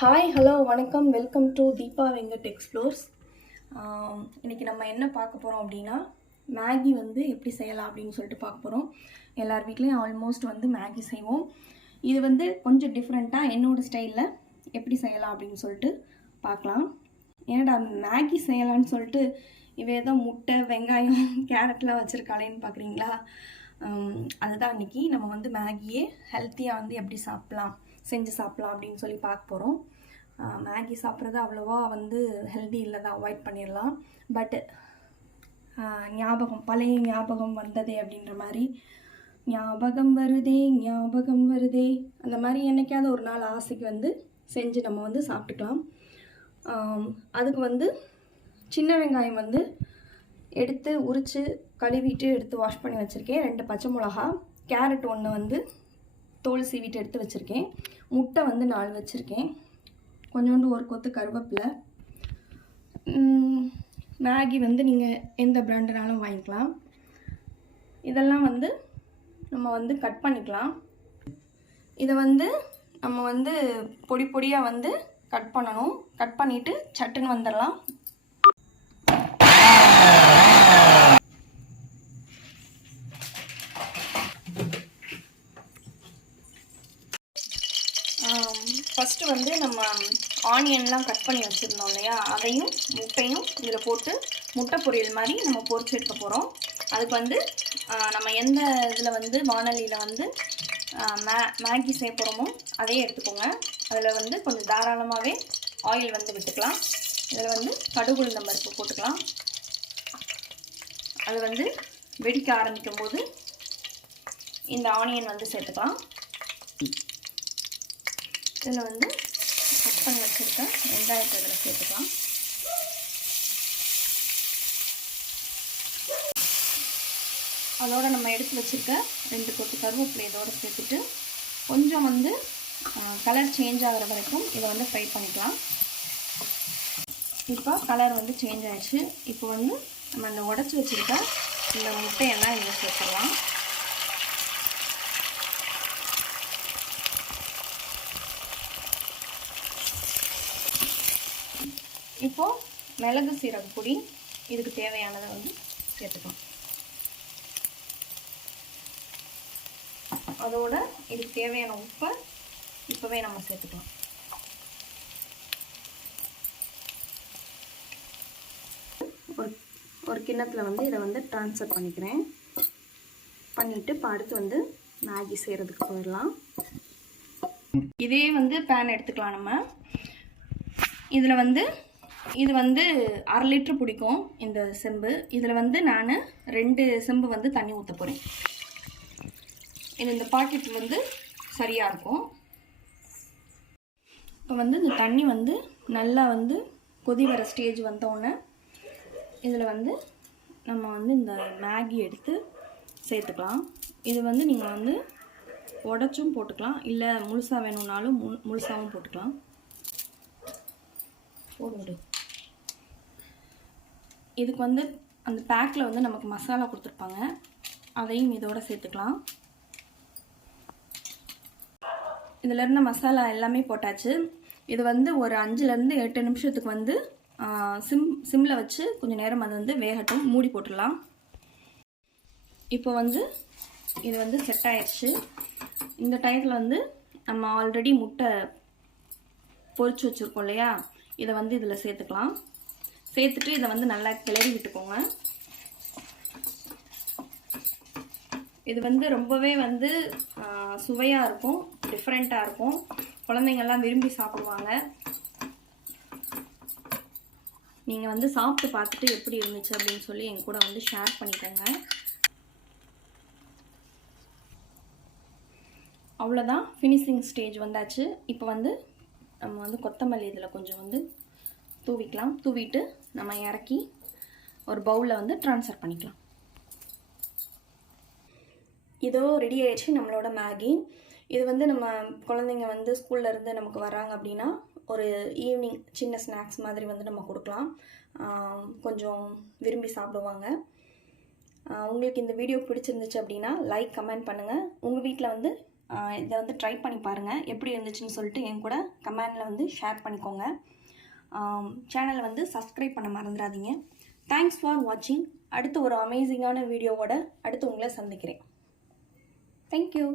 Hi hello வணக்கம் welcome to Deepa Venkat explores. இன்றைக்கி நம்ம என்ன பார்க்க போகிறோம் அப்படின்னா மேகி வந்து எப்படி செய்யலாம் அப்படின்னு சொல்லிட்டு பார்க்க போகிறோம். எல்லார் வீட்லேயும் ஆல்மோஸ்ட் வந்து மேகி செய்வோம். இது வந்து கொஞ்சம் டிஃப்ரெண்ட்டாக என்னோடய ஸ்டைலில் எப்படி செய்யலாம் அப்படின்னு சொல்லிட்டு பார்க்கலாம். ஏன்னா மேகி செய்யலான்னு சொல்லிட்டு இவ ஏதோ முட்டை வெங்காயம் கேரட்லாம் வச்சுருக்காளேன்னு பார்க்குறீங்களா? அதுதான் இன்றைக்கி நம்ம வந்து மேகியே ஹெல்த்தியாக வந்து எப்படி செஞ்சு சாப்பிட்லாம் அப்படின்னு சொல்லி பார்க்க போகிறோம். மேகி சாப்பிட்றது அவ்வளோவா வந்து ஹெல்தி இல்லை தான், அவாய்ட் பண்ணிடலாம். பட் பழைய ஞாபகம் வந்ததே அப்படின்ற மாதிரி ஞாபகம் வருதே அந்த மாதிரி என்னைக்காவது ஒரு நாள் ஆசைக்கு வந்து செஞ்சு நம்ம வந்து சாப்பிட்டுக்கலாம். அதுக்கு வந்து சின்ன வெங்காயம் வந்து எடுத்து உரித்து கழுவிட்டு எடுத்து வாஷ் பண்ணி வச்சுருக்கேன். 2 பச்சை மிளகா, கேரட் 1 வந்து தோல் சீவிட்டு எடுத்து வச்சுருக்கேன். முட்டை வந்து 4 வச்சுருக்கேன். கொஞ்சோண்டு ஒரு கொத்து கருவேப்பிலை. மேகி வந்து நீங்கள் எந்த பிராண்டுனாலும் வாங்கிக்கலாம். இதெல்லாம் வந்து நம்ம வந்து கட் பண்ணிக்கலாம். இதை வந்து நம்ம வந்து பொடி பொடியாக வந்து கட் பண்ணணும். கட் பண்ணிவிட்டு சட்டுன்னு வந்துடலாம். ஃபஸ்ட்டு வந்து நம்ம ஆனியன்லாம் கட் பண்ணி வச்சுருந்தோம் இல்லையா, அதையும் முட்டையும் இதில் போட்டு முட்டை பொரியல் மாதிரி நம்ம பொரிச்சு எடுக்க போகிறோம். அதுக்கு வந்து நம்ம எந்த இதில் வந்து வானலியில் வந்து மேகி செய்ய போகிறோமோ அதையே எடுத்துக்கோங்க. அதில் வந்து கொஞ்சம் தாராளமாகவே ஆயில் வந்து விட்டுக்கலாம். இதில் வந்து கடுகு உளுந்தம் பருப்பு போட்டுக்கலாம். அது வந்து வெடிக்க ஆரம்பிக்கும் போது இந்த ஆனியன் வந்து சேர்த்துக்கலாம். இதில் வந்து கட் பண்ணி வச்சுருக்க வெங்காயத்தை இதில் சேர்த்துக்கலாம். அதோடு நம்ம எடுத்து வச்சுருக்க 2 கொத்து கருவேப்பிலை இதோடு சேர்த்துட்டு கொஞ்சம் வந்து கலர் சேஞ்ச் ஆகிற வரைக்கும் இதை வந்து ஃப்ரை பண்ணிக்கலாம். இப்போ கலர் வந்து சேஞ்ச் ஆகிடுச்சு. இப்போ வந்து நம்ம இந்த உடச்சி வச்சுருக்க இந்த முட்டையெல்லாம் இதில் சேர்த்துக்கலாம். இப்போது மிளகு சீரக பொடி இதுக்கு தேவையானதை வந்து சேர்த்துக்கலாம். அதோட இதுக்கு தேவையான உப்பை இப்போவே நம்ம சேர்த்துக்கலாம். ஒரு கிண்ணத்தில் வந்து இதை வந்து ட்ரான்ஸ்ஃபர் பண்ணிக்கிறேன். பண்ணிவிட்டு இப்போ அடுத்து வந்து மேகி செய்கிறதுக்கு போயிடலாம். இதே வந்து பேன் எடுத்துக்கலாம் நம்ம. இதில் வந்து இது வந்து 1/2 லிட்டர் பிடிக்கும் இந்த செம்பு. இதில் வந்து நான் 2 செம்பு வந்து தண்ணி ஊற்ற போகிறேன். இது இந்த பாக்கெட் வந்து சரியாக இருக்கும். இப்போ வந்து இந்த தண்ணி வந்து நல்லா வந்து கொதி வர ஸ்டேஜ் வந்தோடனே இதில் வந்து நம்ம வந்து இந்த மேகி எடுத்து சேர்த்துக்கலாம். இது வந்து நீங்கள் வந்து உடச்சும் போட்டுக்கலாம், இல்லை முழுசாக வேணும்னாலும் முழுசாகவும் போட்டுக்கலாம். போடு. இதுக்கு வந்து அந்த பேக்கில் வந்து நமக்கு மசாலா கொடுத்துருப்பாங்க, அதையும் இதோடு சேர்த்துக்கலாம். இதில் இருந்த மசாலா எல்லாமே போட்டாச்சு. இது வந்து ஒரு 5லேருந்து 8 நிமிஷத்துக்கு வந்து சிம்மில் வச்சு கொஞ்சம் நேரம் அது வந்து வேகட்டும். மூடி போட்டுடலாம். இப்போ வந்து இது வந்து செட் ஆயிடுச்சு. இந்த டயத்தில் வந்து நம்ம ஆல்ரெடி முட்டை பொரிச்சு வச்சுருக்கோம் இல்லையா, இதை வந்து இதில் சேர்த்துக்கலாம். சேர்த்துட்டு இதை வந்து நல்லா கிளறி விட்டுக்கோங்க. இது வந்து ரொம்பவே வந்து சுவையாக இருக்கும், டிஃப்ரெண்ட்டாக இருக்கும். குழந்தைங்கள்லாம் விரும்பி சாப்பிடுவாங்க. நீங்கள் வந்து சாப்பிட்டு பார்த்துட்டு எப்படி இருந்துச்சு அப்படின்னு சொல்லி என் கூட வந்து ஷேர் பண்ணிக்கோங்க. அவ்வளோதான், ஃபினிஷிங் ஸ்டேஜ் வந்தாச்சு. இப்போ வந்து நம்ம வந்து கொத்தமல்லி இதில் கொஞ்சம் வந்து தூவிக்கலாம். தூவிட்டு நம்ம இறக்கி ஒரு பவுலில் வந்து ட்ரான்ஸ்ஃபர் பண்ணிக்கலாம். இதோ ரெடி ஆயிடுச்சு நம்மளோட மேகி. இது வந்து நம்ம குழந்தைங்க வந்து ஸ்கூல்லேருந்து நமக்கு வராங்க அப்படின்னா ஒரு ஈவினிங் சின்ன ஸ்நாக்ஸ் மாதிரி வந்து நம்ம கொடுக்கலாம். கொஞ்சம் விரும்பி சாப்பிடுவாங்க. உங்களுக்கு இந்த வீடியோ பிடிச்சிருந்துச்சு அப்படின்னா லைக் கமெண்ட் பண்ணுங்கள். உங்கள் வீட்டில் வந்து இதை வந்து ட்ரை பண்ணி பாருங்கள். எப்படி இருந்துச்சுன்னு சொல்லிட்டு என் கூட கமெண்டில் வந்து ஷேர் பண்ணிக்கோங்க. சேனலை வந்து சப்ஸ்கிரைப் பண்ண மறந்துடாதீங்க. தேங்க்ஸ் ஃபார் வாட்சிங். அடுத்து ஒரு அமேசிங்கான வீடியோவோட அடுத்து உங்களை சந்திக்கிறேன். தேங்க்யூ.